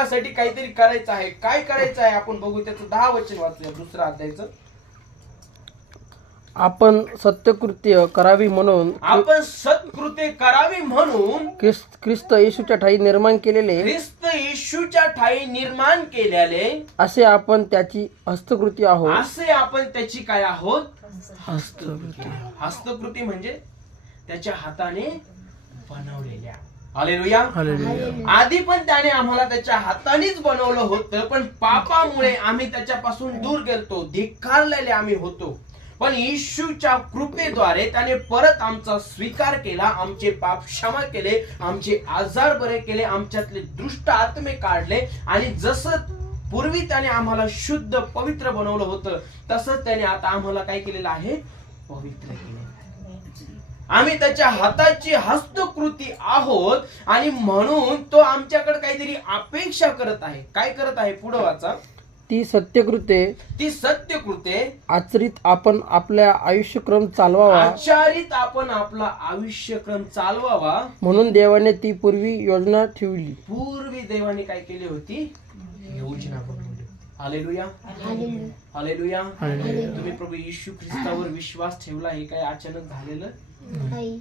लोकांसाठी काहीतरी करायचं आहे. काय करायचं आहे आपण बघू. त्याचं 10 वचन वाचूया, 2 अध्यायाचं. आपण सत्यकृत्य करावी म्हणून आपण सत्कृत्य करावी म्हणून ख्रिस्त येशूच्या ठाई निर्माण केलेले ख्रिस्त येशूच्या ठाई निर्माण केलेले असे आपण त्याची हस्तकृती आहोत. असे आपण त्याची काय आहोत. हस्तकृती. हस्तकृती म्हणजे त्याच्या हाताने बनवलेल्या. हालेलुया. हालेलुया. आधी पण त्याने आम्हाला त्याच्या हातानेच बनवलं होतं, पण पापामुळे आम्ही त्याच्यापासून दूर गेलतो, धिक्कारलेले आम्ही होतो. पण येशूच्या कृपेद्वारे त्याने परत आमचा स्वीकार केला, आमचे पाप क्षमा केले, आमचे आजार बरे केले, आमच्यातले दुष्ट आत्मे काढले. आणि जसं पूर्वी त्याने आम्हाला शुद्ध पवित्र बनवलं होतं, तसंच त्याने आता आम्हाला काय केलेलं आहे. पवित्र केलेलं आहे. आम्ही त्याच्या हाताची हस्तकृती आहोत. आणि म्हणून तो आमच्याकडे काहीतरी अपेक्षा करत आहे. काय करत आहे. पुढे वाचा. ती सत्यकृत्ये ती सत्यकृत्ये आचरित आपण आपल्या आयुष्यक्रम चालवावा आचारित आपण आपला आयुष्यक्रम चालवावा म्हणून देवाने ती पूर्वी योजना ठेवली. पूर्वी देवाने काय केली होती. योजना बनवली. हालेलुया. हालेलुया. तुम्ही प्रभू येशू ख्रिस्तावर विश्वास ठेवला. हे काय अचानक झालेलं नाही.